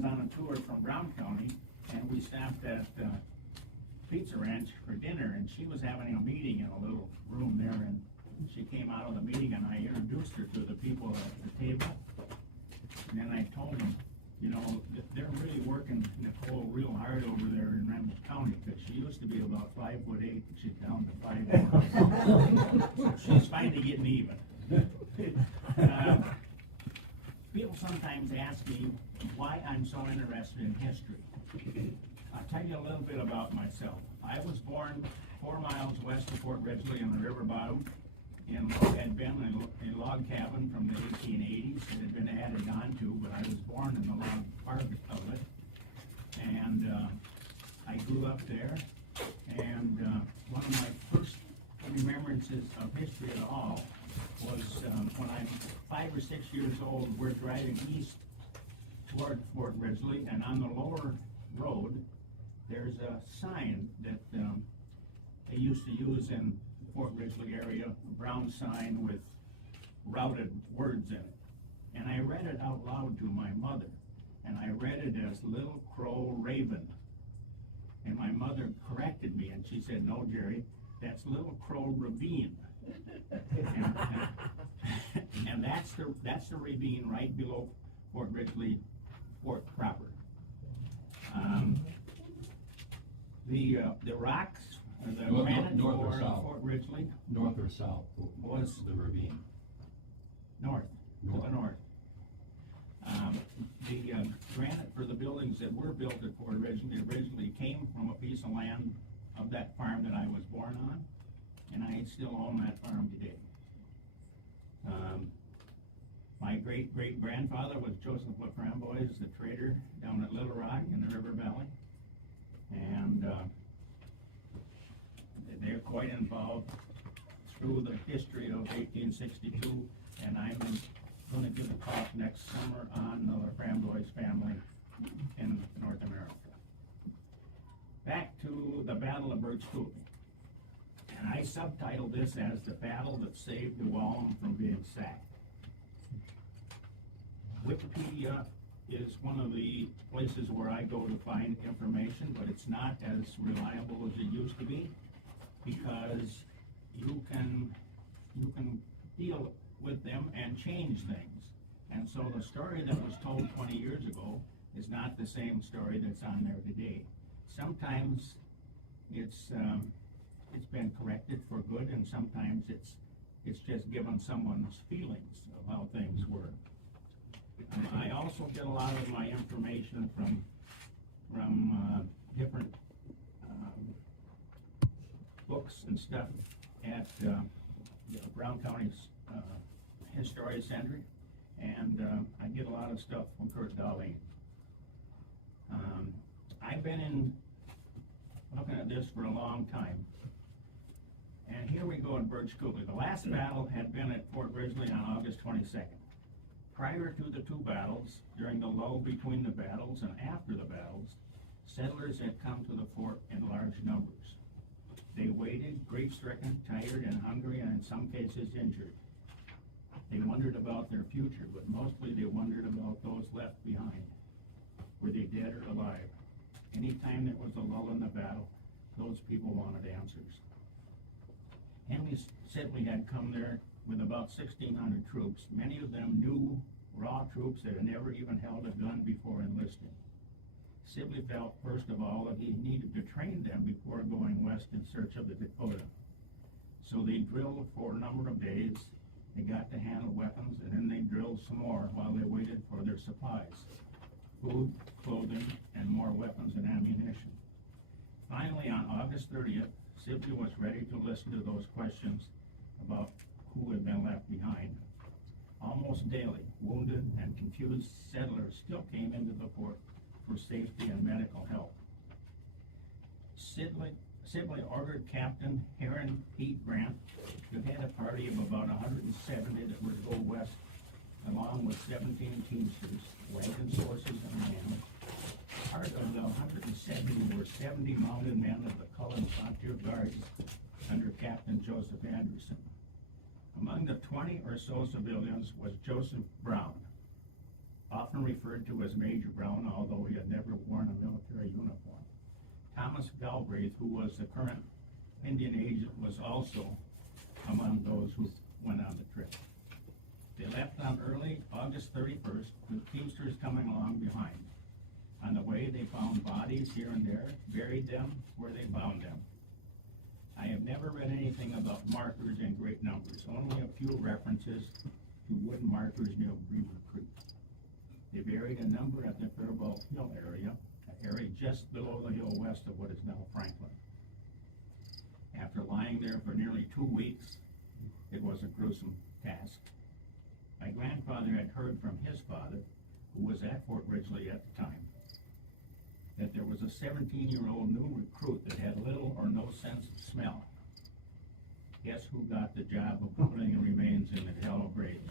On a tour from Brown County, and we stopped at Pizza Ranch for dinner, and she was having a meeting in a little room there, and she came out of the meeting, and I introduced her to the people at the table, and then I told them, you know, they're really working Nicole real hard over there in Renville County, because she used to be about 5'8", and she's down to 5'4". So she's finally getting even. People sometimes ask me why I'm so interested in history. I'll tell you a little bit about myself. I was born 4 miles west of Fort Ridgely in the river bottom, and had been in a log cabin from the 1880s. It had been added on to, but I was born in the log part of it. And I grew up there, and one of my first remembrances of history at all was when I'm 5 or 6 years old. We're driving east toward Fort Ridgely, and on the lower road, there's a sign that they used to use in the Fort Ridgely area, a brown sign with routed words in it. And I read it out loud to my mother, and I read it as Little Crow Raven. And my mother corrected me, and she said, "No, Jerry, that's Little Crow Ravine." And that's the ravine right below Fort Ridgely Fort proper. The rocks, the granite north or for south? Fort Ridgely. North or south? Was the ravine? North. To the north. The granite for the buildings that were built at Fort Ridgely originally came from a piece of land of that farm that I was born on, and I still own that farm today. My great-great-grandfather was Joseph LaFramboise, the trader down at Little Rock in the River Valley. And they're quite involved through the history of 1862, and I'm going to give a talk next summer on the LaFramboise family in North America. Back to the Battle of Birch Coulee. And I subtitled this as the battle that saved New Ulm from being sacked. Wikipedia is one of the places where I go to find information, but it's not as reliable as it used to be, because you can deal with them and change things. And so the story that was told 20 years ago is not the same story that's on there today. Sometimes it's been corrected for good, and sometimes it's just given someone's feelings of how things were. I also get a lot of my information from different books and stuff at Brown County's History Center, and I get a lot of stuff from Kurt Darlene. I've been looking at this for a long time. And here we go in Birch Coulee. The last battle had been at Fort Ridgely on August 22nd. Prior to the 2 battles, during the lull between the battles and after the battles, settlers had come to the fort in large numbers. They waited, grief-stricken, tired, and hungry, and in some cases injured. They wondered about their future, but mostly they wondered about those left behind. Were they dead or alive? Anytime there was a lull in the battle, those people wanted answers. Henry Sibley had come there with about 1,600 troops, many of them new, raw troops that had never even held a gun before enlisting. Sibley felt, first of all, that he needed to train them before going west in search of the Dakota. So they drilled for a number of days. They got to handle weapons, and then they drilled some more while they waited for their supplies: food, clothing, and more weapons and ammunition. Finally, on August 30th, Sibley was ready to listen to those questions about who had been left behind. Almost daily, wounded and confused settlers still came into the fort for safety and medical help. Sibley ordered Captain Heron Pete Grant to head a party of about 170 that would go west, along with 17 teamsters, wagons, horses, and men. Part of the 170 were 70 mounted men of the Cullen Frontier Guards under Captain Joseph Anderson. Among the 20 or so civilians was Joseph Brown, often referred to as Major Brown, although he had never worn a military uniform. Thomas Galbraith, who was the current Indian agent, was also among those who went on the trip. They left on early August 31st, with teamsters coming along behind. On the way, they found bodies here and there, buried them where they found them. I have never read anything about markers in great numbers, only a few references to wooden markers near Beaver Creek. They buried a number at the Faribault Hill area, an area just below the hill west of what is now Franklin. After lying there for nearly 2 weeks, it was a gruesome task. My grandfather had heard from his father, who was at Fort Ridgely at the time, that there was a 17-year-old new recruit that had little or no sense of smell. Guess who got the job of putting the remains in the shallow graves?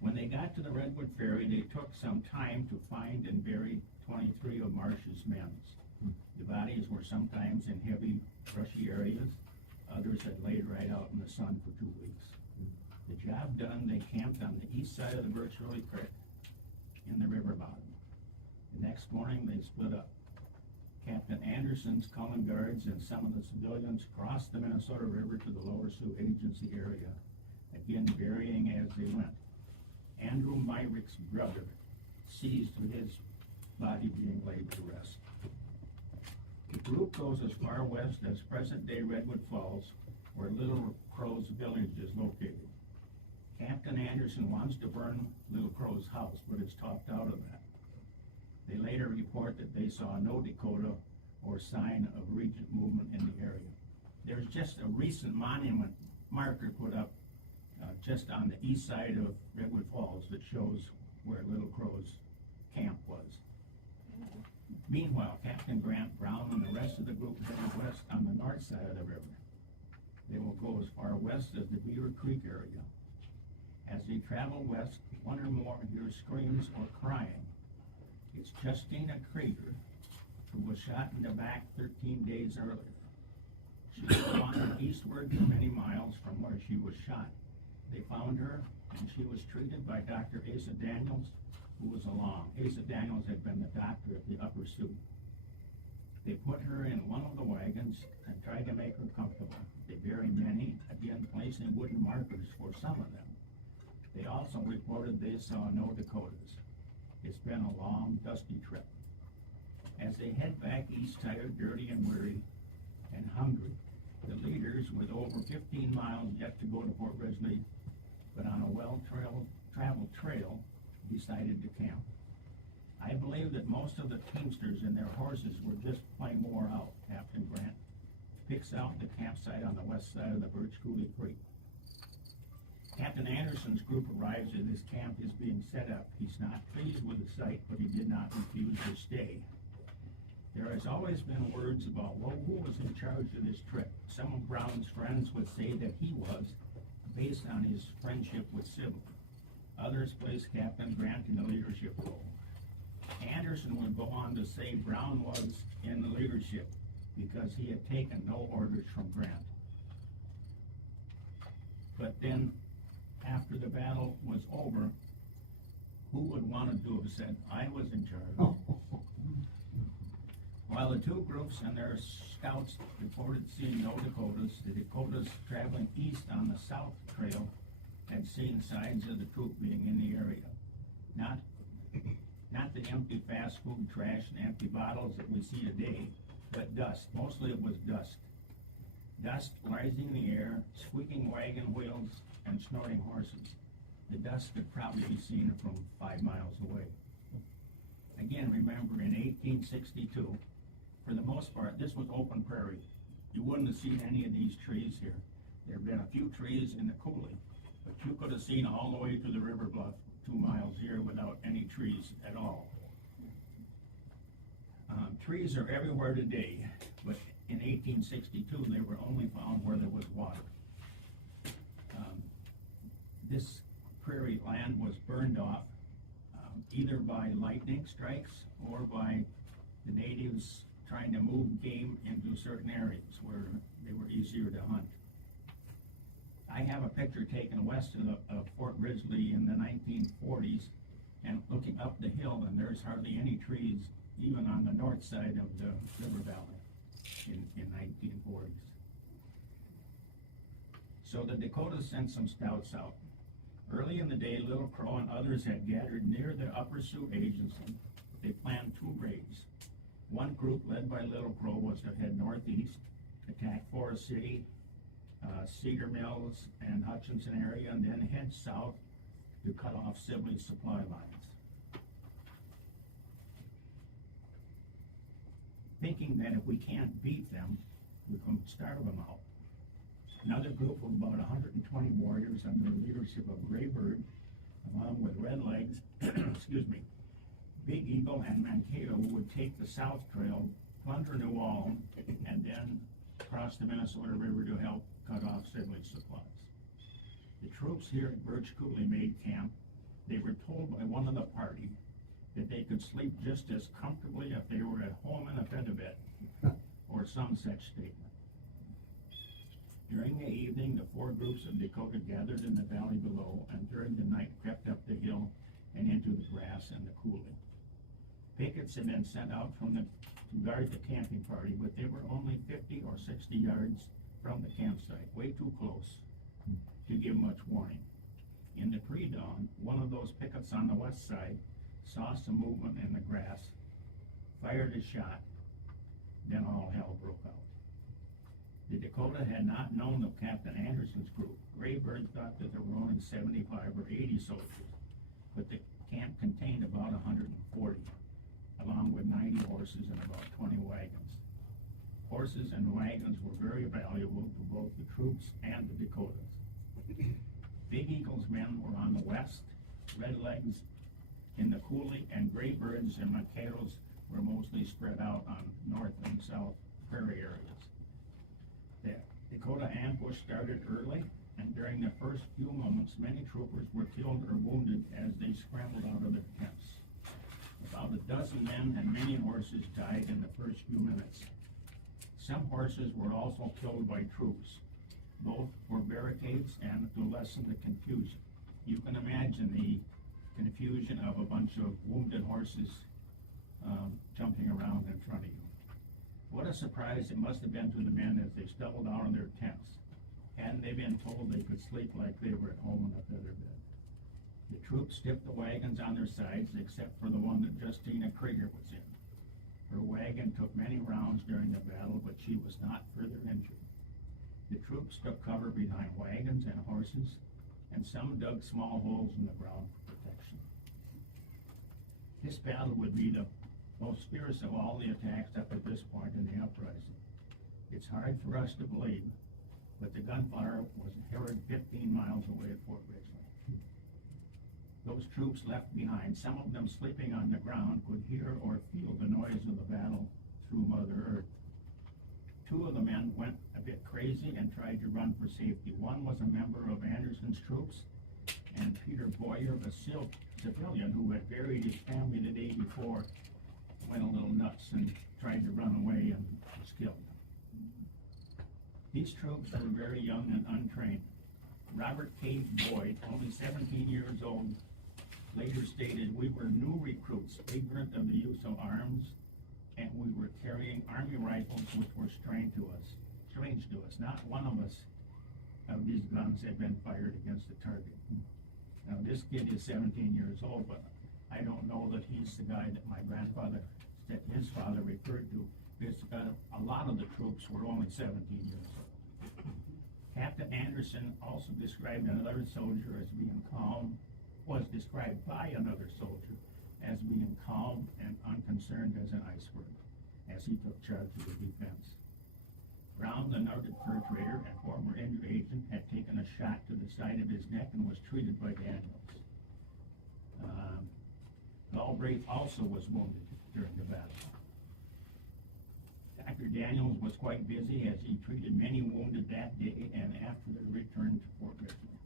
When they got to the Redwood Ferry, they took some time to find and bury 23 of Marsh's men. The bodies were sometimes in heavy, brushy areas. Others had laid right out in the sun for 2 weeks. The job done, they camped on the east side of the Birch Coulee Creek in the river bottom. The next morning, they split up. Captain Anderson's Common Guards and some of the civilians crossed the Minnesota River to the Lower Sioux Agency area, again burying as they went. Andrew Myrick's brother seized with his body being laid to rest. The group goes as far west as present-day Redwood Falls, where Little Crow's village is located. Captain Anderson wants to burn Little Crow's house, but is talked out of that. They later report that they saw no Dakota or sign of regent movement in the area. There's just a recent monument marker put up just on the east side of Redwood Falls that shows where Little Crow's camp was. Meanwhile, Captain Grant Brown and the rest of the group headed west on the north side of the river. They will go as far west as the Beaver Creek area. As they travel west, one or more hears screams or crying. It's Justina Krieger, who was shot in the back 13 days earlier. She was wandered eastward for many miles from where she was shot. They found her, and she was treated by Dr. Asa Daniels, who was along. Asa Daniels had been the doctor at the Upper Sioux. They put her in one of the wagons and tried to make her comfortable. They buried many, again placing wooden markers for some of them. They also reported they saw no Dakotas. It's been a long, dusty trip. As they head back east, tired, dirty, and weary, and hungry, the leaders, with over 15 miles yet to go to Fort Ridgely, but on a well-traveled trail, decided to camp. I believe that most of the teamsters and their horses were just plain wore out. Captain Grant picks out the campsite on the west side of the Birch Coulee Creek. Captain Anderson's group arrives as this camp is being set up. He's not pleased with the site, but he did not refuse to stay. There has always been words about, well, who was in charge of this trip. Some of Brown's friends would say that he was, based on his friendship with Sybil. Others place Captain Grant in the leadership role. Anderson would go on to say Brown was in the leadership because he had taken no orders from Grant. But then, after the battle was over, who would want to have said, I was in charge? While the two groups and their scouts reported seeing no Dakotas, the Dakotas traveling east on the south trail had seen signs of the troop being in the area. Not the empty fast food trash and empty bottles that we see today, but dust. Mostly it was dust. Dust rising in the air, squeaking wagon wheels, and snorting horses. The dust could probably be seen from 5 miles away. Again, remember, in 1862, for the most part, this was open prairie. You wouldn't have seen any of these trees here. There have been a few trees in the coulee, but you could have seen all the way to the river bluff 2 miles here without any trees at all. Trees are everywhere today, but in 1862 they were only found where there was water. This prairie land was burned off either by lightning strikes or by the natives trying to move game into certain areas where they were easier to hunt. I have a picture taken west of Fort Ridgely in the 1940s, and looking up the hill, and there's hardly any trees, even on the north side of the river valley in 1940s. So the Dakotas sent some scouts out. Early in the day, Little Crow and others had gathered near the Upper Sioux Agency. They planned 2 raids. One group, led by Little Crow, was to head northeast, attack Forest City, Cedar Mills, and Hutchinson area, and then head south to cut off Sibley's supply lines. Thinking that if we can't beat them, we can starve them out. Another group of about 120 warriors under the leadership of Gray Bird, along with Red Legs, excuse me, Big Eagle and Mankato, would take the South Trail, plunder New Ulm, and then cross the Minnesota River to help cut off Sibley's supplies. The troops here at Birch Coulee made camp. They were told by one of the party that they could sleep just as comfortably if they were at home in a feather-bed, or some such statement. During the evening, the 4 groups of Dakota gathered in the valley below, and during the night crept up the hill and into the grass and the coulee. Pickets had been sent out to guard the camping party, but they were only 50 or 60 yards from the campsite, way too close to give much warning. In the pre-dawn, one of those pickets on the west side saw some movement in the grass, fired a shot, then all hell broke out. The Dakota had not known of Captain Anderson's group. Gray Bird thought that there were only 75 or 80 soldiers, but the camp contained about 140, along with 90 horses and about 20 wagons. Horses and wagons were very valuable to both the troops and the Dakotas. Big Eagle's men were on the west, Red Legs in the coulee, and Gray Birds and Mankato's were mostly spread out on north and south prairie areas. The Dakota ambush started early, and during the first few moments, many troopers were killed or wounded as they scrambled out of their tents. About a dozen men and many horses died in the first few minutes. Some horses were also killed by troops, both for barricades and to lessen the confusion. You can imagine the confusion of a bunch of wounded horses jumping around in front of you. What a surprise it must have been to the men as they stumbled out of their tents. Hadn't they been told they could sleep like they were at home in a feather bed? The troops tipped the wagons on their sides, except for the one that Justina Krieger was in. Her wagon took many rounds during the battle, but she was not further injured. The troops took cover behind wagons and horses, and some dug small holes in the ground for protection. This battle would be the most fierce of all the attacks up at this point in the uprising. It's hard for us to believe, but the gunfire was heard 15 miles away at Fort Ridgely. Those troops left behind, some of them sleeping on the ground, could hear or feel the noise of the battle through Mother Earth. 2 of the men went a bit crazy and tried to run for safety. One was a member of Anderson's troops, and Peter Boyer, a civilian who had buried his family the day before, went a little nuts and tried to run away and was killed. These troops were very young and untrained. Robert K. Boyd, only 17 years old, later stated, "We were new recruits, ignorant of the use of arms, and we were carrying army rifles which were strange to us. Not one of us of these guns had been fired against a target." Now this kid is 17 years old, but I don't know that he's the guy that my grandfather, that his father referred to, because a lot of the troops were only 17 years old. Captain Anderson also described another soldier as being calm, was described by another soldier as being calm and unconcerned as an iceberg, as he took charge of the defense. Brown, the noted fur trader and former injured agent, had taken a shot to the side of his neck and was treated by Daniels. Galbraith also was wounded during the battle. Dr. Daniels was quite busy as he treated many wounded that day and after their return to Fort Ridgely.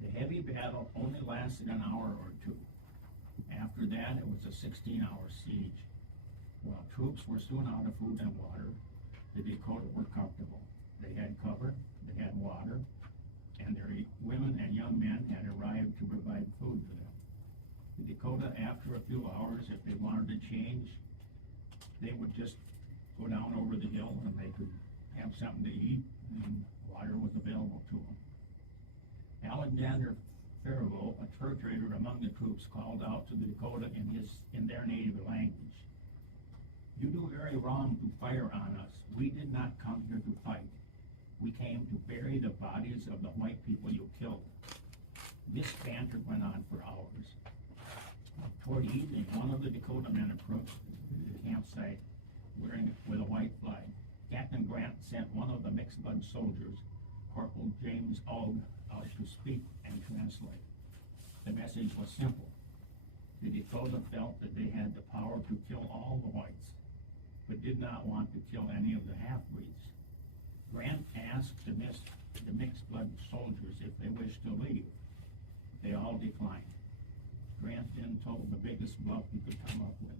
The heavy battle only lasted an hour or 2. After that, it was a 16-hour siege. While troops were soon out of food and water, the Dakota were comfortable. They had cover, they had water, and their women and young men had arrived to provide food for them. The they would just go down over the hill and they could have something to eat, and water was available to them. Alexander Fairville, a fur trader among the troops, called out to the Dakota in their native language. "You do very wrong to fire on us. We did not come here to fight. We came to bury the bodies of the white people you killed." This banter went on for hours. Toward evening, one of the Dakota men approached the campsite with a white flag. Captain Grant sent one of the mixed blood soldiers, Corporal James Aug, out to speak and translate. The message was simple. The Dakota felt that they had the power to kill all the whites, but did not want to kill any of the half-breeds. Grant asked the mixed blood soldiers if they wished to leave. They all declined. Grant then told the biggest bluff he could come up with.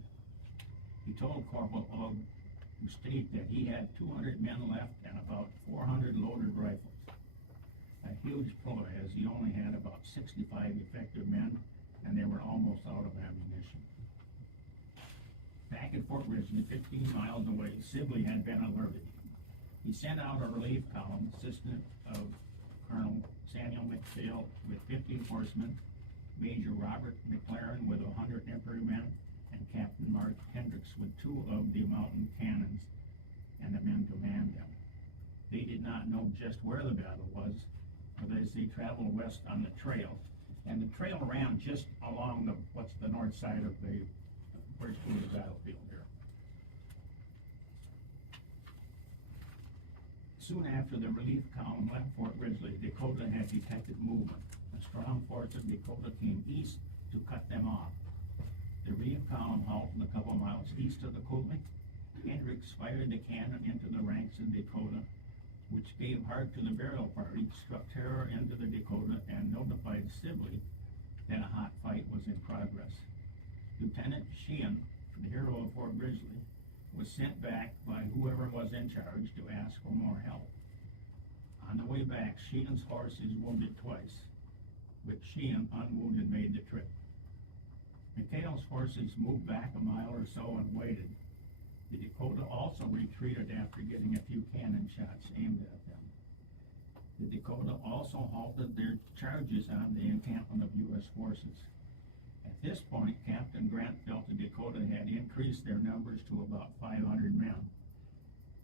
He told Corporal Aug to state that he had 200 men left and about 400 loaded rifles. A huge ploy, as he only had about 65 effective men, and they were almost out of ammunition. Back at Fort Ridgely, 15 miles away, Sibley had been alerted. He sent out a relief column, assistant of Colonel Samuel McPhail with 50 horsemen, Major Robert McLaren with 100 infantrymen, and Captain Mark Hendricks with 2 of the mountain cannons and the men to man them. They did not know just where the battle was, but as they traveled west on the trail, and the trail ran just along what's the north side of the Birch Coulee Battlefield here. Soon after the relief column left Fort Ridgely, Dakota had detected movement. A strong force of Dakota came east to cut them off. The relief column halted a couple miles east of the Coulee. Hendricks fired the cannon into the ranks of Dakota, which gave heart to the burial party, struck terror into the Dakota, and notified Sibley that a hot fight was in progress. Lieutenant Sheehan, the hero of Fort Ridgely, was sent back by whoever was in charge to ask for more help. On the way back, Sheehan's horse is wounded twice, but Sheehan, unwounded, made the trip. McHale's forces moved back a mile or so and waited. The Dakota also retreated after getting a few cannon shots aimed at them. The Dakota also halted their charges on the encampment of U.S. forces. At this point, Captain Grant felt the Dakota had increased their numbers to about 500 men.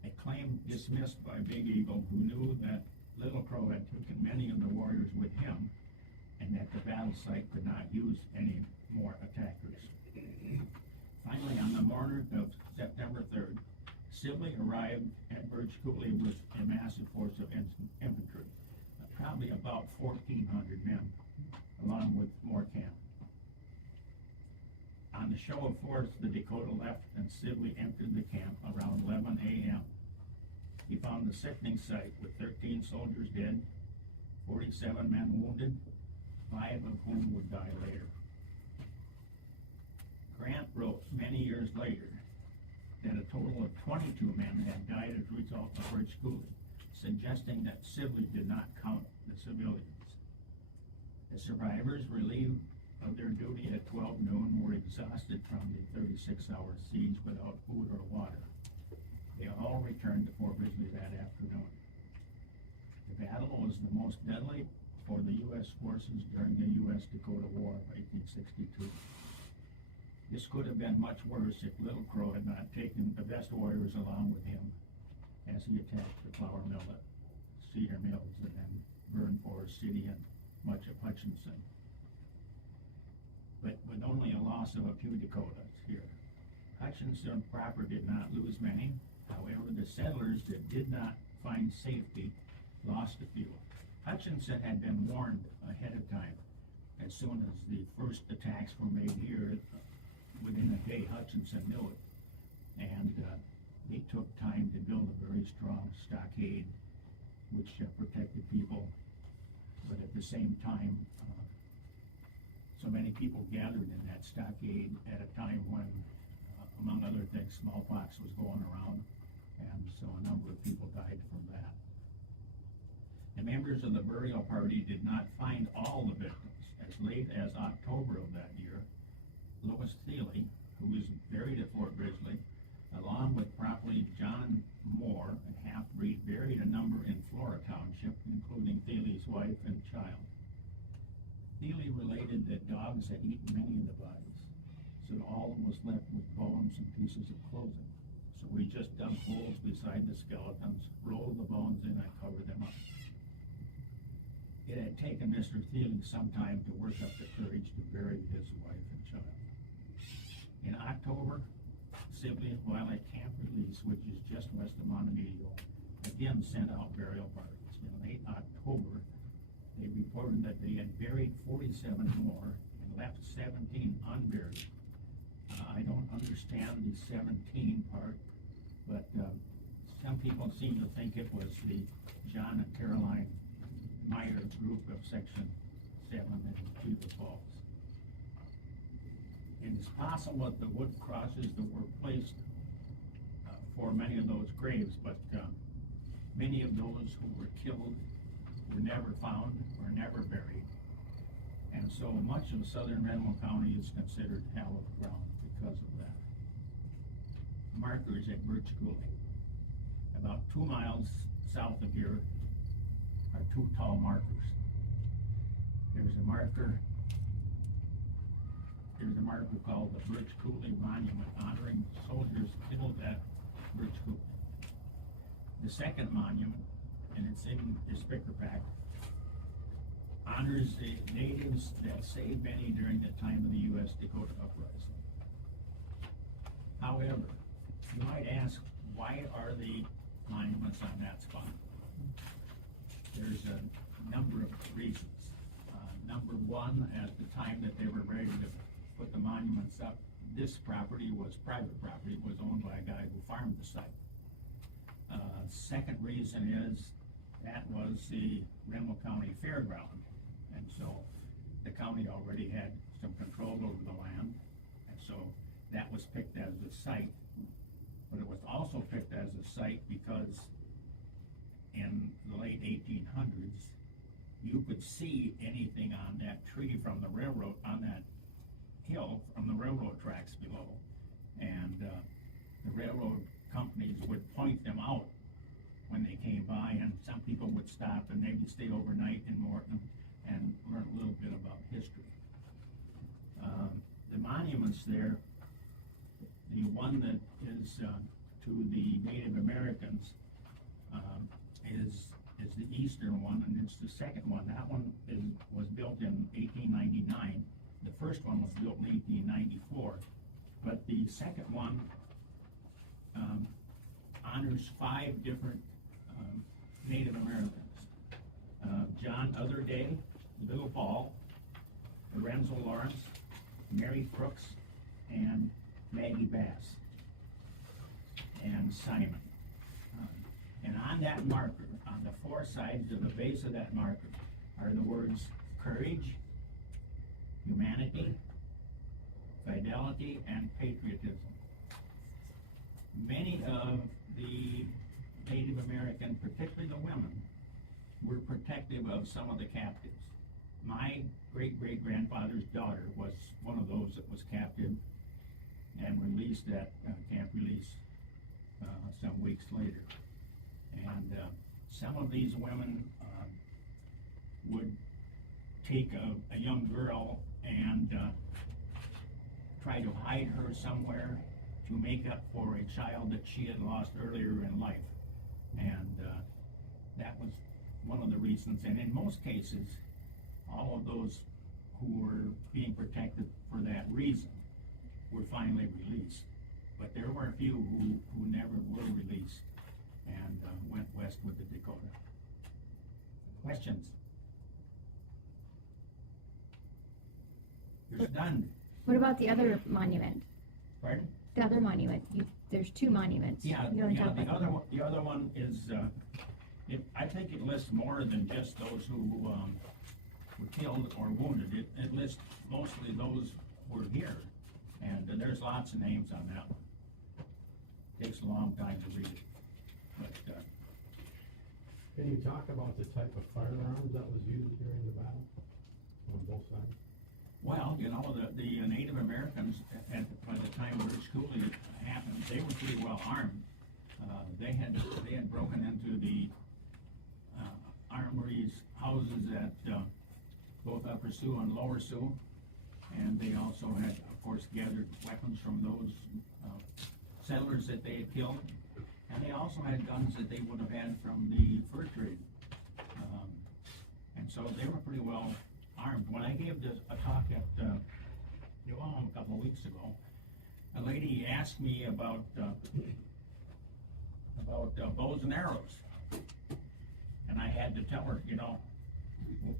A claim dismissed by Big Eagle, who knew that Little Crow had taken many of the warriors with him, and that the battle site could not use any more attackers. Finally, on the morning of September 3rd, Sibley arrived at Birch Coulee with a massive force of infantry, probably about 1,400 men, along with more cannon. On the show of force, the Dakota left and Sibley entered the camp around 11 a.m. He found the sickening sight with 13 soldiers dead, 47 men wounded, 5 of whom would die later. Grant wrote many years later that a total of 22 men had died as a result of Birch Coulee, suggesting that Sibley did not count the civilians. The survivors, relieved of their duty at 12 noon, were exhausted from the 36-hour siege without food or water. They all returned to Fort Ridgely that afternoon. The battle was the most deadly for the U.S. forces during the U.S.-Dakota War of 1862. This could have been much worse if Little Crow had not taken the best warriors along with him as he attacked the flour mill at Cedar Mills and then burned Forest City and much of Hutchinson. But with only a loss of a few Dakotas here. Hutchinson proper did not lose many. However, the settlers that did not find safety lost a few. Hutchinson had been warned ahead of time. As soon as the first attacks were made here, within a day, Hutchinson knew it. And they took time to build a very strong stockade, which protected people. But at the same time, so many people gathered in that stockade at a time when, among other things, smallpox was going around. And so a number of people died from that. The members of the burial party did not find all the victims. As late as October of that year, Louis Thiele, who was buried at Fort Ridgely, along estimated that dogs had eaten many of the bodies, so all was left with bones and pieces of clothing. So we just dug holes beside the skeletons, rolled the bones in, and covered them up. It had taken Mr. Thiele some time to work up the courage to bury his wife and child. In October, Sibley, while at Camp Release, which is just west of Montevideo, again sent out burial parties. In late October, they reported that they had buried 47 more and left 17 unburied. I don't understand the 17 part, but some people seem to think it was the John and Caroline Meyer group of Section 7 in Cuba Falls. It is possible that the wood crosses that were placed for many of those graves, but many of those who were killed were never found or never buried. And so much of southern Renville County is considered hallowed ground because of that. Markers at Birch Coulee. About 2 miles south of here are 2 tall markers. There's a marker called the Birch Coulee Monument honoring soldiers killed at Birch Coulee. The second monument, and it's in this picture pack, honors the natives that saved many during the time of the U.S. Dakota Uprising. However, you might ask, why are the monuments on that spot? There's a number of reasons. Number one, at the time that they were ready to put the monuments up, this property was private property. It was owned by a guy who farmed the site. Second reason is that was the Renville County Fairground, and so the county already had some control over the land, and so that was picked as the site. But it was also picked as a site because in the late 1800s, you could see anything on that tree from the railroad, on that hill from the railroad tracks below. And the railroad companies would point them out when they came by, and some people would stop and maybe stay overnight in Morton and learn a little bit about history. The monuments there, the one that is to the Native Americans is the eastern one, and it's the second one. That one was built in 1899. The first one was built in 1894, but the second one honors 5 different Native Americans. John Otherday, Little Paul, Lorenzo Lawrence, Mary Crooks, and Maggie Bass, and Simon. And on that marker, on the 4 sides of the base of that marker, are the words courage, humanity, fidelity, and patriotism. Many of the Native American, particularly the women, were protective of some of the captives. My great-great-grandfather's daughter was one of those that was captive and released at Camp Release some weeks later. And some of these women would take a young girl and try to hide her somewhere to make up for a child that she had lost earlier in life. And that was one of the reasons. And in most cases, all of those who were being protected for that reason were finally released. But there were a few who never were released and went west with the Dakota. Questions? You're stunned. What about the other monument? Pardon? The other monument. There's 2 monuments. Yeah, the other one is, I think it lists more than just those who were killed or wounded. It lists mostly those who were here. And there's lots of names on that one. Takes a long time to read it. But, can you talk about the type of firearms that was used during the battle on both sides? well, you know, the Native Americans, by the time Birch Coulee happened, they were pretty well armed. They had broken into the armories, houses at both Upper Sioux and Lower Sioux. And they also had, of course, gathered weapons from those settlers that they had killed. And they also had guns that they would have had from the fur trade. And so they were pretty well armed. When I gave a talk at New Ulm a couple of weeks ago, a lady asked me about bows and arrows. And I had to tell her, you know,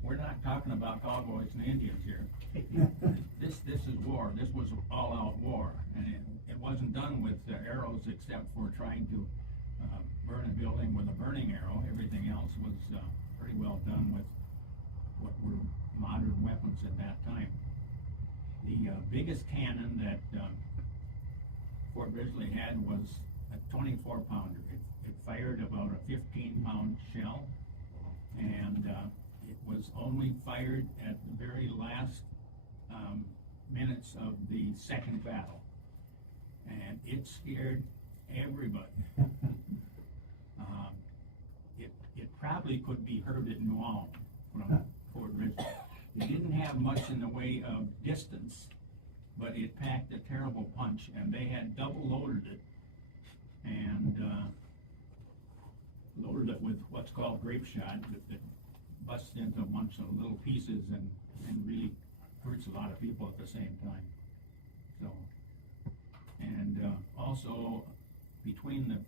we're not talking about cowboys and Indians here. This is war. This was all-out war, and it wasn't done with arrows except for trying to burn a building with a burning arrow. Everything else was pretty well done with what were modern weapons at that time. The biggest cannon that Fort Ridgely had was a 24-pounder. It fired about a 15-pound shell, and it was only fired at the very last minutes of the second battle, and it scared everybody. It probably could be heard at New Ulm from Fort Ridgely. It didn't have much in the way of distance, but it packed a terrible punch, and they had double loaded it and loaded it with what's called grape shot that busts into a bunch of little pieces and really hurts a lot of people at the same time. So, and also between the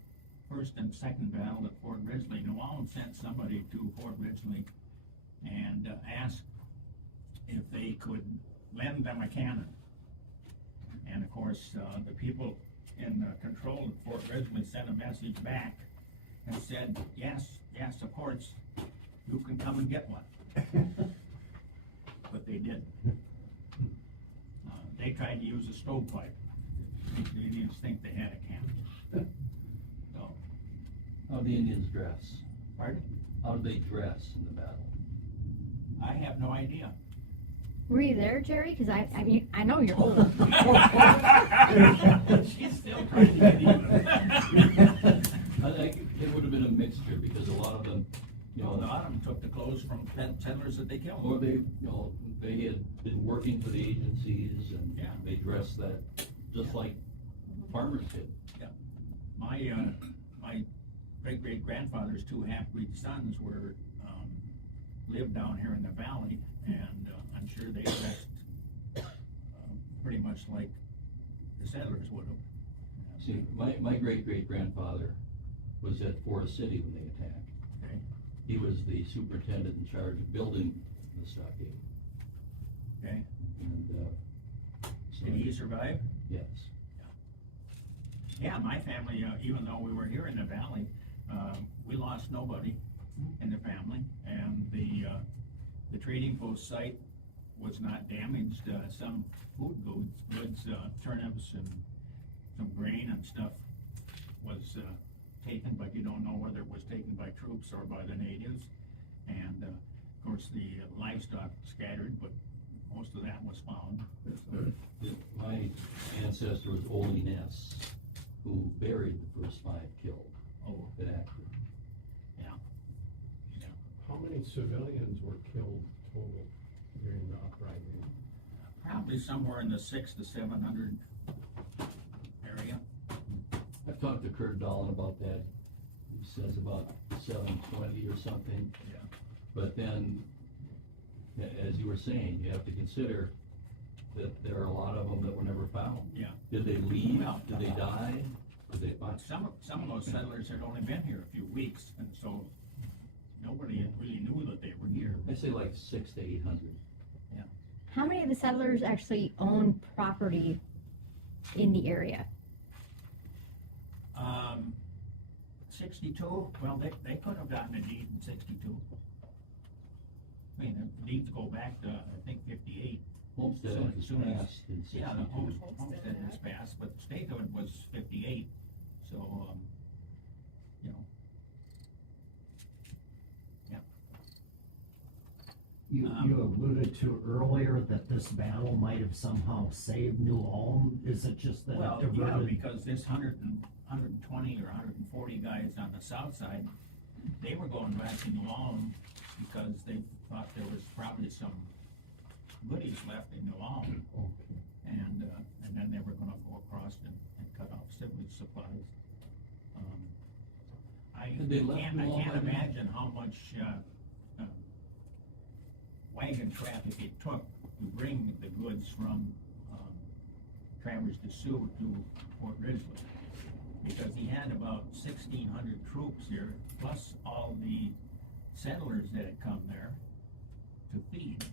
first and second battle at Fort Ridgely, New Ulm sent somebody to Fort Ridgely and asked if they could lend them a cannon. And of course, the people in control at Fort Ridgely sent a message back and said, yes, of course, you can come and get one. But they didn't. They tried to use a stovepipe. The Indians think they had a cannon. So, How do the Indians dress? pardon? How do they dress in the battle? I have no idea. Were you there, Jerry? Because I mean, I know you're old. She's still trying to get even. I think it would have been a mixture because a lot of them, A lot of them took the clothes from settlers that they killed. or they, they had been working for the agencies and Yeah. they dressed that just like farmers did. My great-great-grandfather's two half-breed sons lived down here in the valley, and I'm sure they dressed pretty much like the settlers would have. See, my great-great-grandfather was at Forest City when they attacked. Okay. He was the superintendent in charge of building the stockade. Okay. And, so, Did he survive? yes. Yeah, my family, even though we were here in the valley, we lost nobody in the family, and the trading post site was not damaged. Some food goods, turnips and some grain and stuff was taken, but you don't know whether it was taken by troops or by the natives. And of course, the livestock scattered, but most of that was found. My ancestor was Ole Ness, who buried the first 5 killed Oh, at Acton. yeah. How many civilians were killed total during the uprising? Probably somewhere in the 600 to 700 area. I've talked to Kurt Dolan about that. He says about 720 or something. Yeah. But then, as you were saying, you have to consider that there are a lot of them that were never found. Yeah. Did they leave? Well, Did they die? Did they find? Some of those settlers had only been here a few weeks, and so nobody had really knew that they were here. I say like 600 to 800. How many of the settlers actually own property in the area? 62, well, they could have gotten a deed in 62. I mean, the deeds go back to, I think, 58. Homestead So Act was as soon as- passed in 62. Yeah, the homestead was passed, but statehood was 58, so, you know. You alluded to earlier that this battle might have somehow saved New Ulm. Is it just that Well, it yeah, diverted? because this 120 or 140 guys on the south side, they were going back to New Ulm because they thought there was probably some goodies left in New Ulm. And then they were gonna go across and cut off civil supplies. I Had they left can't New Ulm by then? imagine how much, wagon traffic it took to bring the goods from, Traverse de Sioux to Fort Ridgely. Because he had about 1,600 troops here, plus all the settlers that had come there to feed.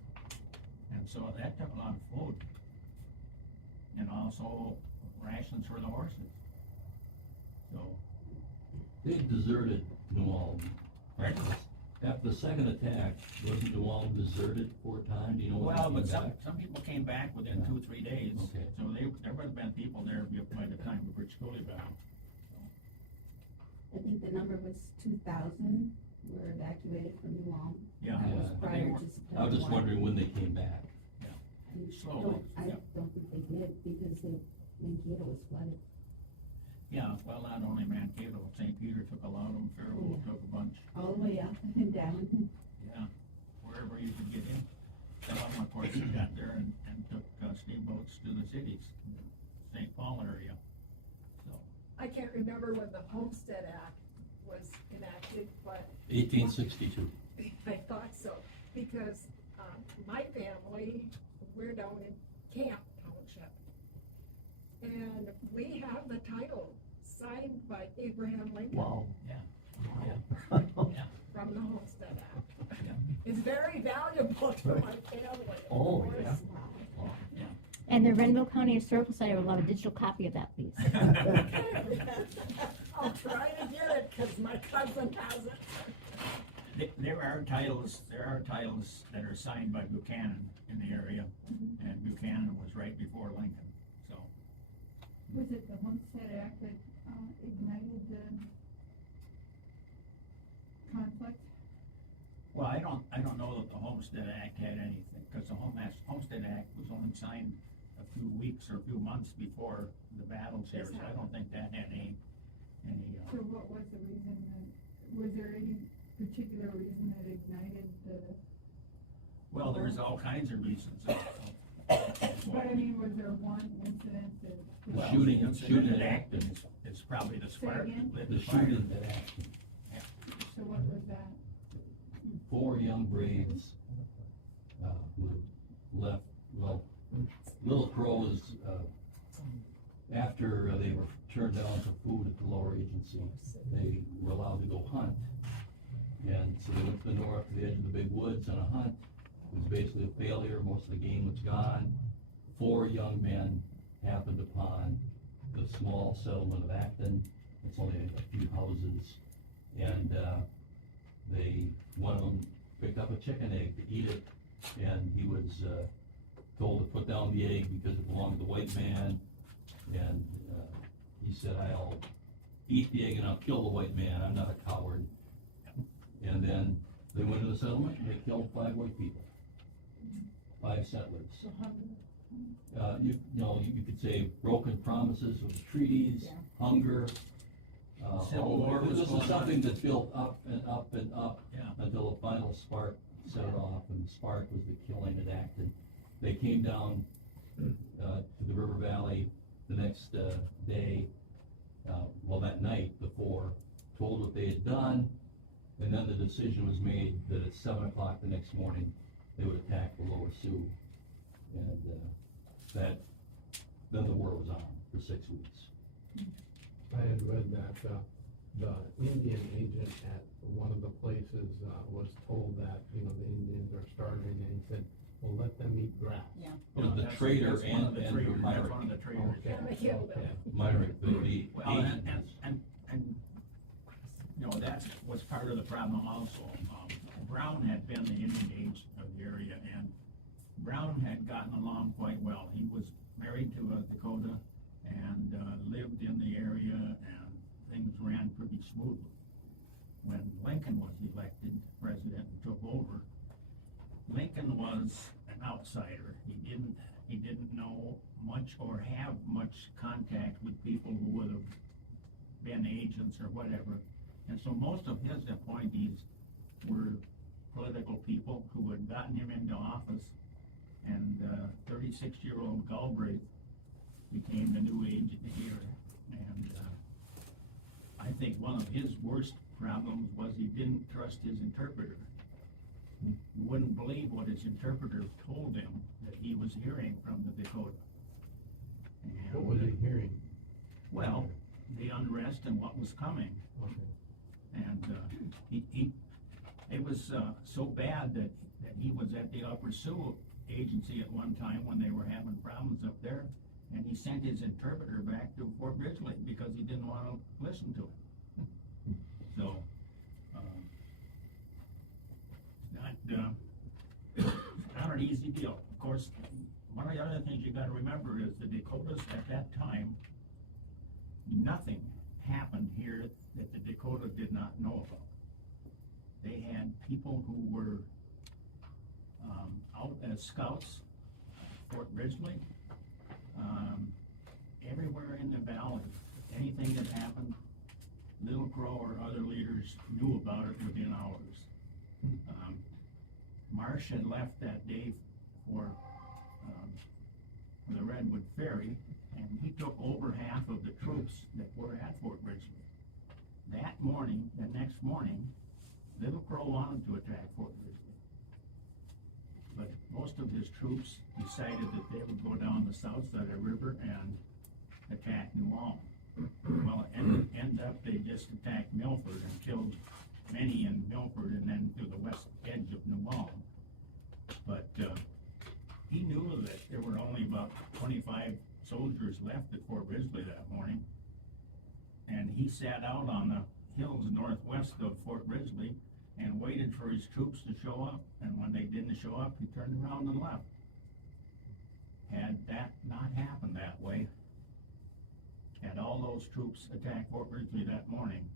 And so that took a lot of food. And also rations for the horses. So, They deserted New Ulm. After the second attack, wasn't New Ulm deserted 4 times? Do you know when well, they but came back? some people came back within Yeah. 2-3 days. Okay. So there would have been people there by the time of Birch Coulee Battle. I think the number was 2,000 were evacuated from New Ulm. Yeah. That was Yeah. prior to I September was just 1. wondering when they came back. Slowly, I yeah. don't think they did, because Mankato was flooded. Yeah, well, not only Mankato, St. Peter took a lot of them, Fairville Yeah. took a bunch. All the way up and down. Yeah, wherever you could get in. Some of them, of course, got there and took steamboats to the cities, St. Paul area. So, I can't remember when the Homestead Act was enacted, but 1862. I thought so, because, my family, we're down in Camp Township. And we have the title signed by Abraham Lincoln Wow. from the Homestead Act. Yeah. It's very valuable to my family. of Oh, course. yeah. And the Renville County Historical Society would love a digital copy of that, please. I'll try to get it, cause my cousin has it. There are titles that are signed by Buchanan in the area, and Buchanan was right before Lincoln, so. Was it the Homestead Act that ignited the conflict? Well, I don't know that the Homestead Act had anything, because the Homestead Act was only signed a few weeks or a few months before the battles here, so I don't think that had any, So what was the reason was there any particular reason that ignited the, well, there's all kinds of reasons. but I mean, was there one incident that? Well, Shooting- the incident shooting at at Acton is probably the spark again? that lit The the fire. shooting at Acton. So what was that? 4 young braves, who left, well, Little Crows, after they were turned down for food at the lower agency, they were allowed to go hunt. And so they went to the north, to the edge of the big woods on a hunt. It was basically a failure, most of the game was gone. 4 young men happened upon the small settlement of Acton. It's only a few houses. And, one of them picked up a chicken egg to eat it, and he was, told to put down the egg because it belonged to the white man. And, he said, "I'll eat the egg and I'll kill the white man, I'm not a coward." And then they went to the settlement, and they killed 5 white people, 5 settlers. You could say broken promises of the treaties, hunger. Civil War was This going is on. something that built up and up and up Yeah. until the final spark set it off, and the spark was the killing at Acton. They came down, to the river valley the next, day, that night before, told what they had done, and then the decision was made that at 7 o'clock the next morning, they would attack the lower Sioux. And, then the war was on for 6 weeks. I had read that, the Indian agent at one of the places, was told that, the Indians are starving, and he said, well, let them eat grass. Yeah. It was the That's- traitor that's one of and the Andrew traitors. That's Myrick. one of the traitors. Okay, Yeah, they killed okay. Myrick, the Well, and, agent. that was part of the problem also. Brown had been the Indian agent of the area, and Brown had gotten along quite well. He was married to a Dakota and, lived in the area, and things ran pretty smoothly. When Lincoln was elected president and took over, Lincoln was an outsider. He didn't know much or have much contact with people who would have been agents or whatever. And so most of his appointees were political people who had gotten him into office And 36-year-old Galbraith became the new agent here. And I think one of his worst problems was he didn't trust his interpreter. You wouldn't believe what his interpreter told him that he was hearing from the Dakota. And, What was he hearing? well, the unrest and what was coming. Okay. And it was so bad that he was at the Upper Sioux Agency at one time when they were having problems up there, and he sent his interpreter back to Fort Ridgely because he didn't want to listen to him. So, not an easy deal. Of course, one of the other things you gotta remember is the Dakotas at that time, nothing happened here that the Dakota did not know about. They had people who were out as scouts, Fort Ridgely, everywhere in the valley. Anything that happened, Little Crow or other leaders knew about it within hours. Marsh had left that day for the Redwood Ferry, and he took over half of the troops that were at Fort Ridgely. That morning, the next morning, Little Crow wanted to attack Fort Ridgely. But most of his troops decided that they would go down the south side of the river and attack New Ulm. Well, end up, they just attacked Milford and killed many in Milford and then to the west edge of New Ulm. But he knew that there were only about 25 soldiers left at Fort Ridgely that morning. And he sat out on the hills northwest of Fort Ridgely and waited for his troops to show up. And when they didn't show up, he turned around and left. Had that not happened that way, had all those troops attacked Fort Ridgely that morning,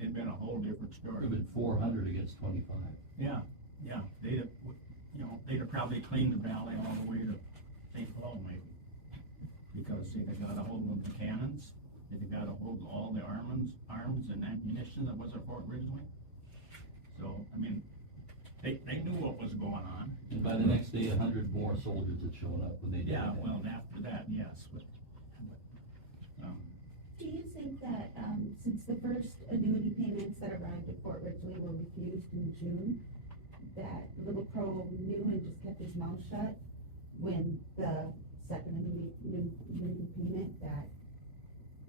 it'd been a whole different story. Would have been 400 against 25. Yeah, they'd have, they'd have probably cleaned the valley all the way to St. Paul maybe. Because they'd have got a hold of the cannons, they'd have got a hold of all the arms and ammunition that was at Fort Ridgely. So, I mean, they knew what was going on. And by the next day, 100 more soldiers had shown up when they did Yeah, that. well, after that, yes, but Do you think that, since the first annuity payments that arrived at Fort Ridgely were refused in June, that Little Crow knew and just kept his mouth shut when the second annuity payment that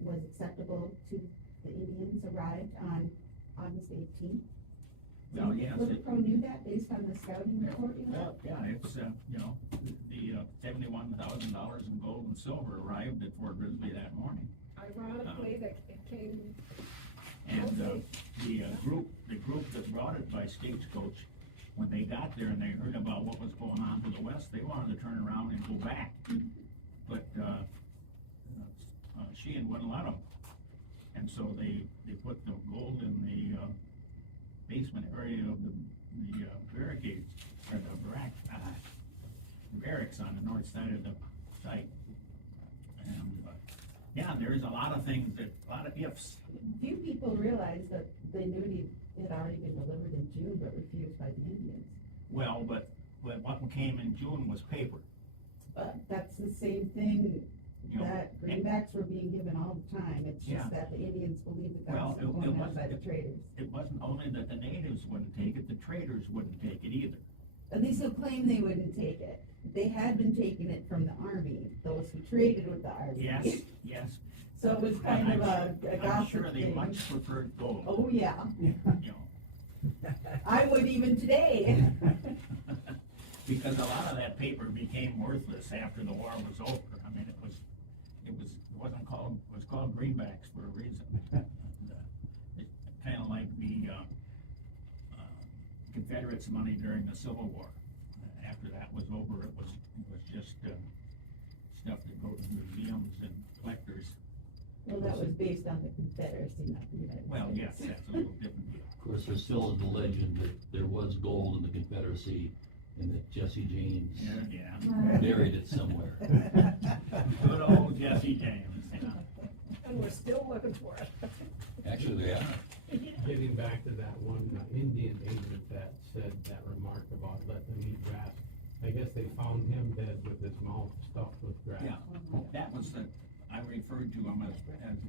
was acceptable to the Indians arrived on August 18th? well, yes. Little Crow knew that based on the scouting report you had? Yeah, it's, the $71,000 in gold and silver arrived at Fort Ridgely that morning. Ironically, that it came. And, the group that brought it by stagecoach, when they got there and they heard about what was going on to the west, they wanted to turn around and go back. But, Sheehan wouldn't let them. And so they put the gold in the, basement area of the barricades, or the barracks on the north side of the site. And, yeah, there's a lot of things a lot of ifs. Few people realize that the annuity had already been delivered in June but refused by the Indians. Well, but what came in June was paper. But that's the same thing You know, that greenbacks were being given all the time. It's Yeah. just that the Indians believed that that Well, was it going on wasn't- by the traders. It wasn't only that the natives wouldn't take it, the traders wouldn't take it either. But they still claim they wouldn't take it. They had been taking it from the army, those who traded with the army. Yes. So it was kind of a I'm gossip sure they thing. much preferred gold. Oh, yeah. You know, I would even today. because a lot of that paper became worthless after the war was over. I mean, it was called greenbacks for a reason. It's kind of like the Confederates' money during the Civil War. After that was over, it was just stuff that goes to museums and collectors. Well, that was based on the Confederacy, not the United States. Well, yes, that's a little different deal. Of course, there still is the legend that there was gold in the Confederacy and that Jesse James Yeah. buried it somewhere. Good old Jesse James, yeah. And we're still looking for it. Actually, they are. Getting back to that one Indian agent that said that remark about let them eat grass, I guess guess they found him dead with his mouth stuffed with grass. Yeah, that was the, I referred to him as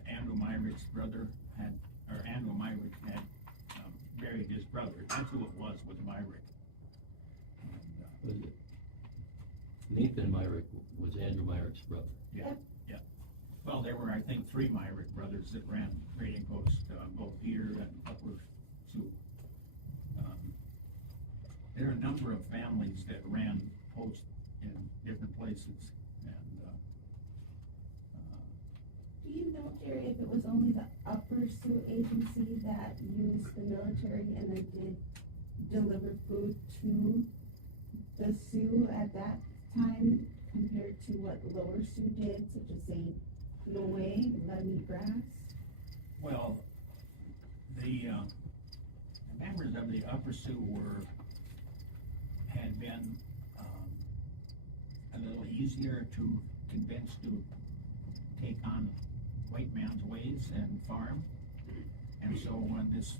Andrew Myrick's brother had, or Andrew Myrick had buried his brother. That's who it was Myrick. And, Was it? Nathan Myrick was Andrew Myrick's brother. yeah. Well, there were, I think, 3 Myrick brothers that ran trading posts, both here and Upper Sioux. There are a number of families that ran posts in different places, and, Do you know, Jerry, if it was only the Upper Sioux agency that used the military and then did deliver food to the Sioux at that time compared to what Lower Sioux did, such as say, No Way, Let Me Grass? well, the members of the Upper Sioux had been, a little easier to convince to take on white man's ways and farm. And so when this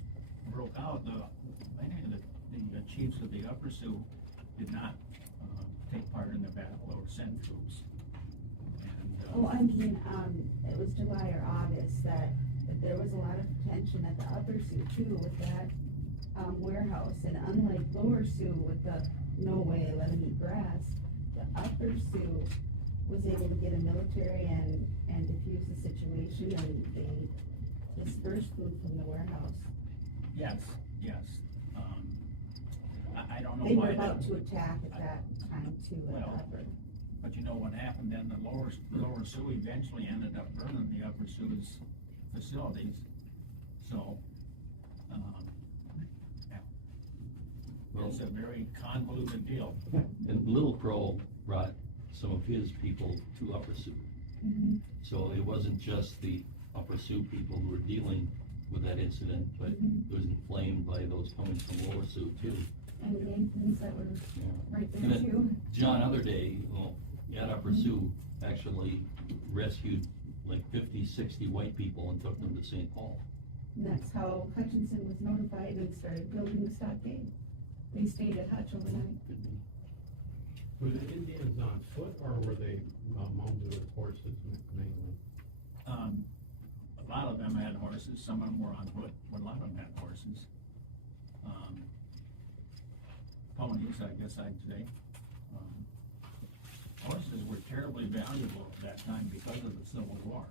broke out, many of the chiefs of the Upper Sioux did not take part in the battle or send troops. And, Oh, I mean, it was July or August that there was a lot of tension at the Upper Sioux too with that, warehouse. And unlike Lower Sioux with the No Way, Let Me Eat Grass, the Upper Sioux was able to get a military and defuse the situation, and they dispersed food from the warehouse. yes. I don't know They why. were about to attack at that time too, at the Well, Upper. But you know what happened then, the Lower Sioux eventually ended up burning the Upper Sioux's facilities, so, yeah. It's a very convoluted deal. And Little Crow brought some of his people to Upper Sioux. Mhm. So it wasn't just the Upper Sioux people who were dealing with that incident, but it was inflamed by those coming from Lower Sioux too. And the Yankees that were right And there then too. John Otherday, at Upper Sioux, actually rescued like 50, 60 white people and took them to St. Paul. And that's how Hutchinson was notified and started building the stockade. They stayed at Hutch overnight. Could be. Were the Indians on foot or were they mounted with horses mainly? A lot of them had horses, some of them were on foot, but a lot of them had horses. Ponies, I guess I'd say. Horses were terribly valuable at that time because of the Civil War.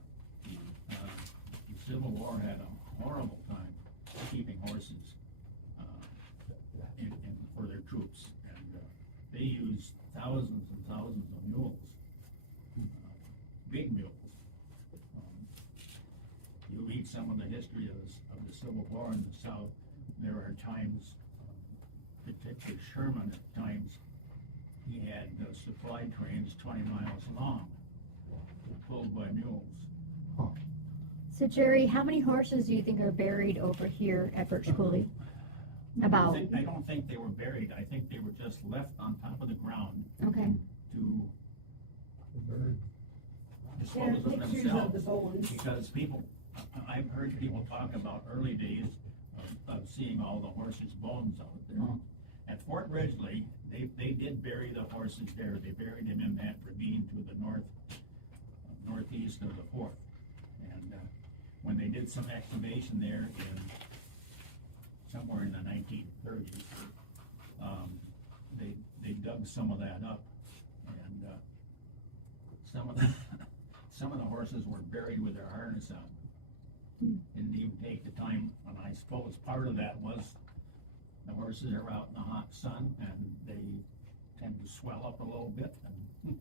The Civil War had a horrible time keeping horses, for their troops, and, they used thousands and thousands of mules, big mules. You read some of the history of the Civil War in the South, there are times, particularly Sherman at times, he had supply trains 20 miles long, pulled by mules. So Jerry, how many horses do you think are buried over here at Birch Coulee? About, I don't think they were buried, I think they were just left on top of the ground okay, to There dispose are of pictures of the themselves. bones. Because people, I've heard people talk about early days of seeing all the horses' bones out there. At Fort Ridgely, they did bury the horses there, they buried them in that ravine to the northeast of the fort. And, when they did some excavation there somewhere in the 1930s, they dug some of that up, and, some of the horses were buried with their harness on. Didn't even take the time, and I suppose part of that was the horses are out in the hot sun and they tend to swell up a little bit, and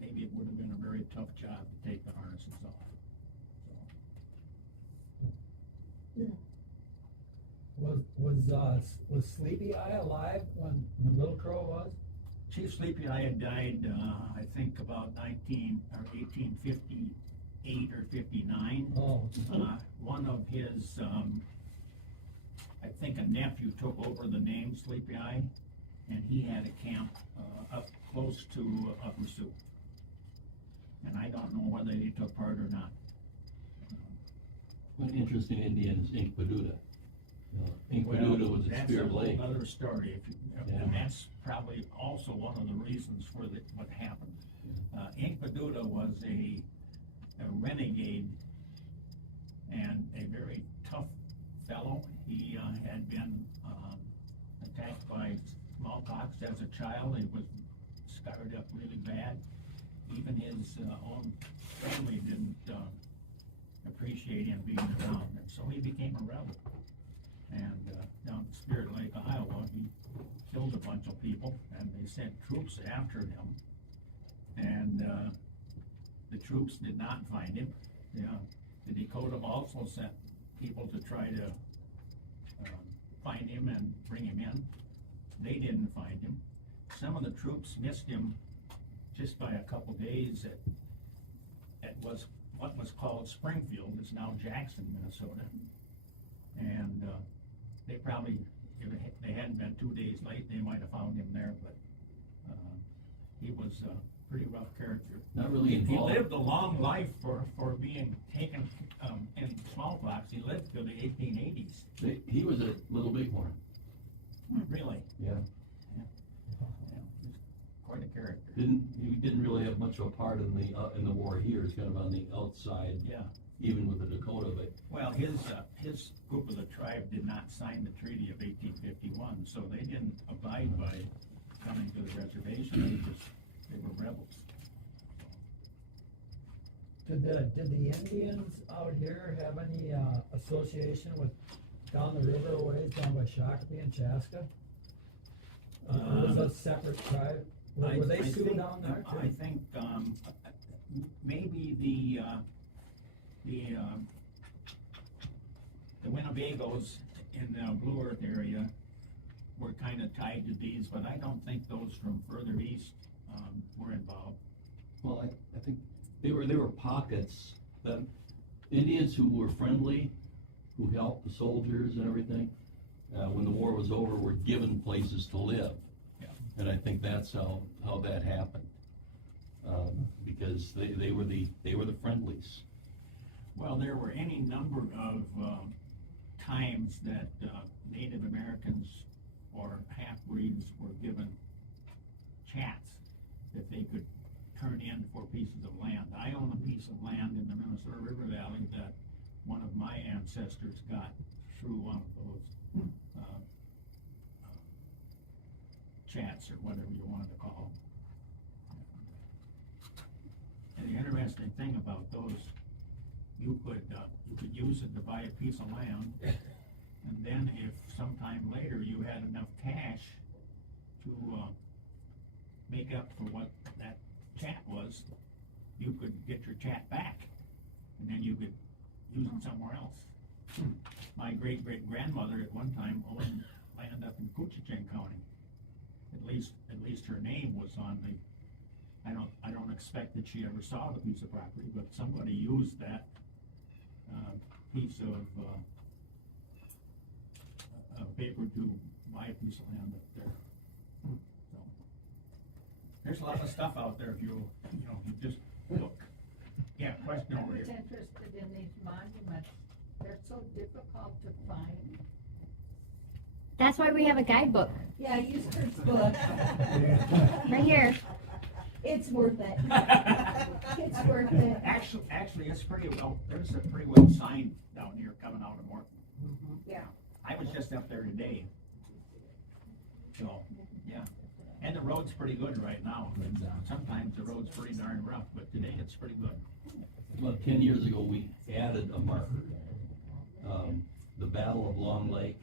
maybe it would have been a very tough job to take the harnesses off. Was Sleepy Eye alive when Little Crow was? Chief Sleepy Eye had died, I think about 1858 or 59. Oh. One of his, I think a nephew took over the name Sleepy Eye, and he had a camp, up close to Upper Sioux. And I don't know whether he took part or not. An interesting Indian is Inkpaduta. Ink Paducah was at Spirit Lake. That's a whole other story, Yeah. and that's probably also one of the reasons for what happened. Ink Paducah was a renegade and a very tough fellow. He had been attacked by smallpox as a child. He was scarred up really bad. Even his own family didn't appreciate him being around, and so he became a rebel. And down in Spirit Lake, Iowa, he killed a bunch of people, and they sent troops after him. And the troops did not find him. The Dakota also sent people to try to find him and bring him in. They didn't find him. Some of the troops missed him just by a couple days at what was called Springfield. It's now Jackson, Minnesota. And they probably, if they hadn't been 2 days late, they might have found him there, but he was a pretty rough character. Not really He involved. lived a long life for being taken in smallpox. He lived till the 1880s. He was a Little Bighorn. Really? Yeah. He's quite a character. He didn't really have much of a part in the war here. He's kind of on the outside, Yeah. even with the Dakota, but Well, his group of the tribe did not sign the Treaty of 1851, so they didn't abide by coming to the reservation. They were rebels. Did the Indians out here have any, association with down the river ways, down by Shakopee and Chaska? Was a separate tribe? Were they Sioux down there too? I think, maybe the Winnebagos in the Blue Earth area were kind of tied to these, but I don't think those from further east, were involved. well, I think there were pockets that Indians who were friendly, who helped the soldiers and everything, when the war was over, were given places to live. Yeah. And I think that's how that happened. Because they were the friendlies. Well, there were any number of times that Native Americans or half-breeds were given chats that they could turn in for pieces of land. I own a piece of land in the Minnesota River Valley that one of my ancestors got through one of those chats, or whatever you wanted to call them. And the interesting thing about those, you could use it to buy a piece of land, and then if sometime later you had enough cash to make up for what that chat was, you could get your chat back, and then you could use it somewhere else. My great-great-grandmother at one time owned land up in Coochin County. At least her name was on the, I don't expect that she ever saw the piece of property, but somebody used that piece of paper to buy a piece of land up there. So, there's a lot of stuff out there if you just look. Yeah, question I over was here. interested in these monuments. They're so difficult to find. That's why we have a guidebook Yeah, use Kurt's book. right here. It's worth it. It's worth it. Actually, it's pretty well, there's a pretty well sign down here coming out of Morton. Yeah. I was just up there today. So, yeah. And the road's pretty good right now. Sometimes the road's pretty darn rough, but today it's pretty good. About 10 years ago, we added a marker. The Battle of Long Lake,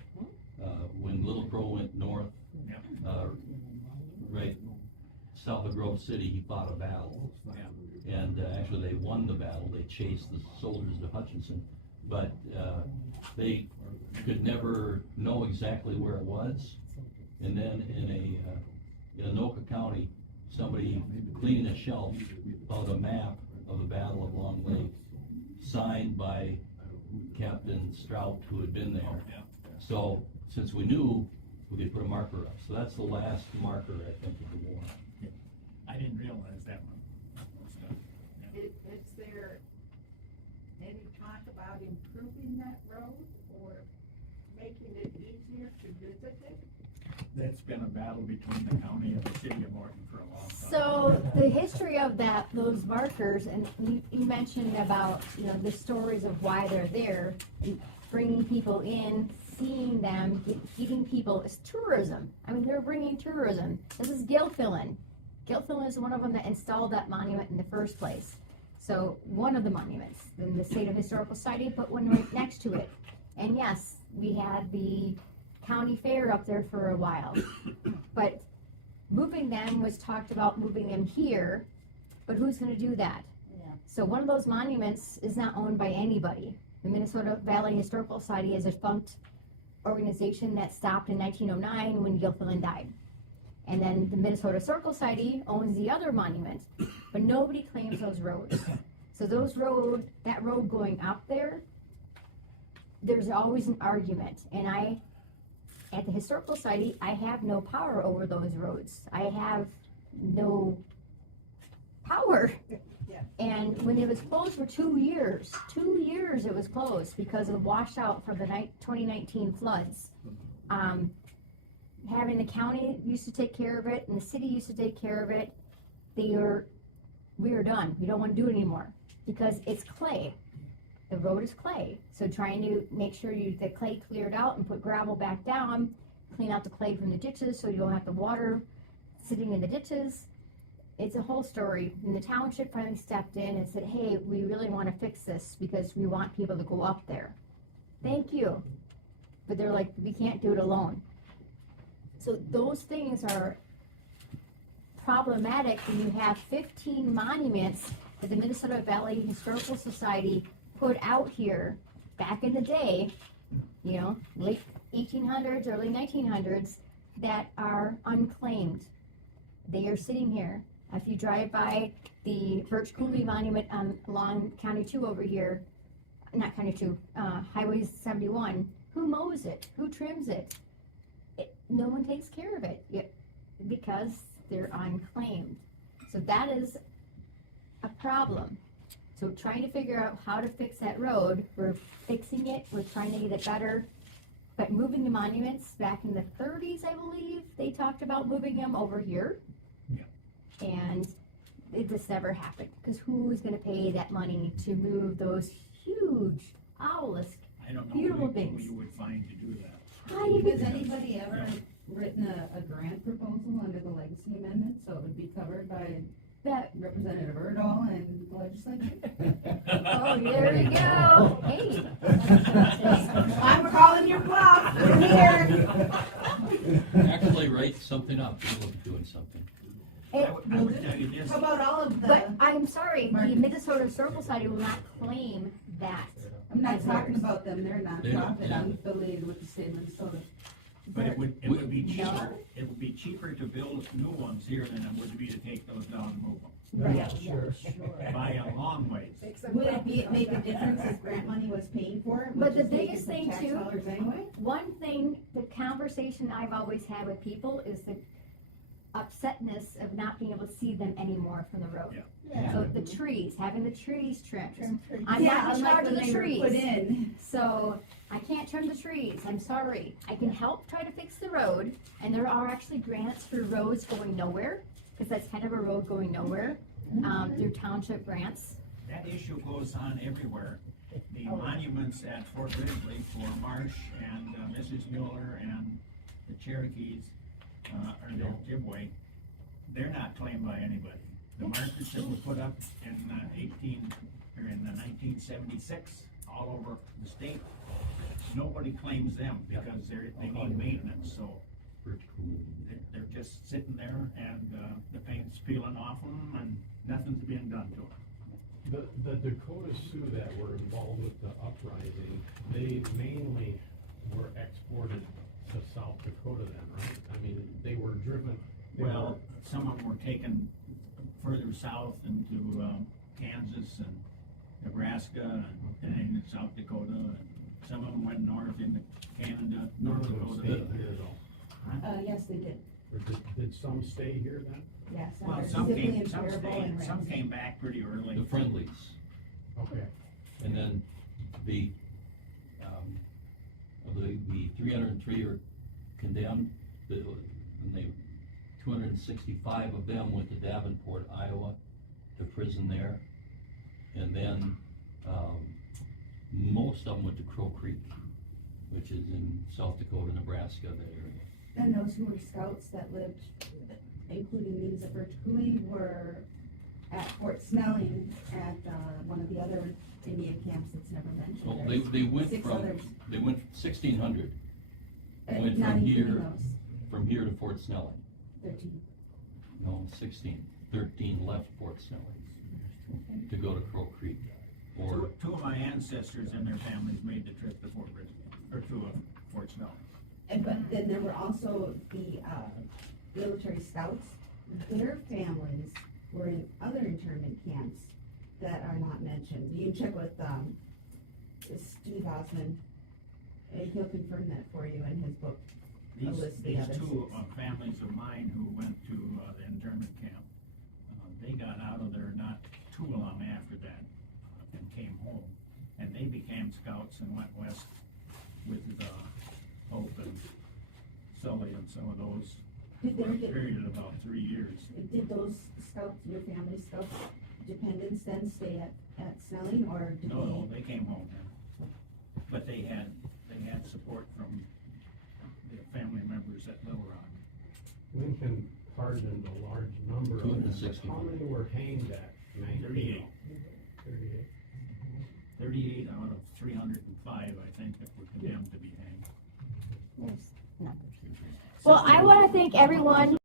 when Little Crow went north, Yeah. right south of Grove City, he fought a battle. Yeah. And actually, they won the battle. They chased the soldiers to Hutchinson, but they could never know exactly where it was. And then in Anoka County, somebody cleaning a shelf found a map of the Battle of Long Lake, signed by Captain Strout, who had been there. Yeah. So since we knew, we could put a marker up. So that's the last marker, I think, of the war. I didn't realize that one. Is there any talk about improving that road or making it to visit it? That's been a battle between the county and the city of Morton for a long time. So the history of those markers, and you mentioned about, the stories of why they're there, and bringing people in, seeing them, getting people, is tourism. I mean, they're bringing tourism. This is Gilfillan. Gilfillan is one of them that installed that monument in the first place. So one of the monuments, then the State of Historical Society put one right next to it. And yes, we had the county fair up there for a while. But moving them was talked about moving them here, but who's gonna do that? Yeah. So one of those monuments is not owned by anybody. The Minnesota Valley Historical Society is a defunct organization that stopped in 1909 when Gilfillan died. And then the Minnesota Historical Society owns the other monument, but nobody claims those roads. So that road going up there, there's always an argument. And at the Historical Society, I have no power over those roads. I have no power. Yeah. And when it was closed for 2 years it was closed because of washout from the 2019 floods. Having the county used to take care of it and the city used to take care of it, we are done. We don't want to do it anymore because it's clay. The road is clay. So trying to make sure the clay cleared out and put gravel back down, clean out the clay from the ditches so you don't have the water sitting in the ditches. It's a whole story. And the township finally stepped in and said, hey, we really want to fix this because we want people to go up there. Thank you. But they're like, we can't do it alone. So those things are problematic when you have 15 monuments that the Minnesota Valley Historical Society put out here back in the day, late 1800s, early 1900s, that are unclaimed. They are sitting here. If you drive by the Birch Coulee Monument along County 2 over here, not County 2, Highway 71, who mows it? Who trims it? No one takes care of it because they're unclaimed. So that is a problem. So trying to figure out how to fix that road, we're fixing it, we're trying to get it better. But moving the monuments, back in the 30s, I believe, they talked about moving them over here. Yeah. And it just never happened, because who is gonna pay that money to move those huge owlisk, I don't know beautiful who things? you would find to do that. Has anybody ever written a grant proposal under the legacy amendment, so it would be covered by That, Representative Erdahl and the legislature? oh, there we go, hey. I'm calling your bluff, we're here. Actually write something up, you look doing something. I would tell you this. How about all of But the, I'm sorry, the Minnesota Historical Society will not claim that. I'm not as talking theirs. about them, they're not They don't, profit, yeah. I'm affiliated with the state of Minnesota. But it would be cheaper, No. it would be cheaper to build new ones here than it would be to take those down and move them. Right. Sure. By a long ways. Would it make a difference if grant money was paying for it? But the which is taken biggest from thing tax too- dollars anyway? One thing, the conversation I've always had with people is the upsetness of not being able to see them anymore from the road. Yeah. So the trees, having the trees trimmed. Trim trees. I'm Yeah, not in unlike charge of when the they were trees. put in. So I can't trim the trees, I'm sorry. I can help try to fix the road, and there are actually grants for roads going nowhere, because that's kind of a road going nowhere, through township grants. That issue goes on everywhere. The monuments at Fort Ridgely for Marsh and Mrs. Mueller and the Cherokees, or the Ojibwe, they're not claimed by anybody. The markers that were put up in 1976, all over the state, nobody claims them because they need maintenance, so Birch Coulee. they're just sitting there and the paint's peeling off them and nothing's being done to them. The Dakota Sioux that were involved with the uprising, they mainly were exported to South Dakota then, right? I mean, they were driven. Well, some of them were taken further south into Kansas and Nebraska and in South Dakota. And some of them went north into Canada, North Dakota. Here though. Yes, they did. Or did some stay here then? Yes. Well, Specifically in some Faribault stayed, and some Ramsey. came back pretty early. The friendlies, Okay. and then the 303 or condemned, and they, 265 of them went to Davenport, Iowa, to prison there. And then, most of them went to Crow Creek, which is in South Dakota, Nebraska, that area. And those who were scouts that lived, including these at Birch Coulee, were at Fort Snelling at, one of the other Indian camps that's never mentioned. So There's they went 6 from, others. they went 1,600, went Not from including here, those, from here to Fort Snelling. 13. No, 16. 13 left Fort Snelling to go to Crow Creek. Or, Two of my ancestors and their families made the trip to Fort Ridgely, or to Fort Snelling. But then there were also the, military scouts. Their families were in other internment camps that are not mentioned. You can check with, Steve Osmond, and he'll confirm that for you in his book. A list of the These others. two families of mine who went to the internment camp, they got out of there not too long after that and came home. And they became scouts and went west with Hope and Sully and some of those Did for a they get, period of about 3 years. did those scouts, your family scouts dependents then stay at Snelling, or did No, they? they came home then. But they had support from the family members at Little Rock. Lincoln pardoned a large number of them, but 260. how many were hanged at 38. 38. 38 out of 305, I think, that were condemned to be hanged. There's numbers. Well, I want to thank everyone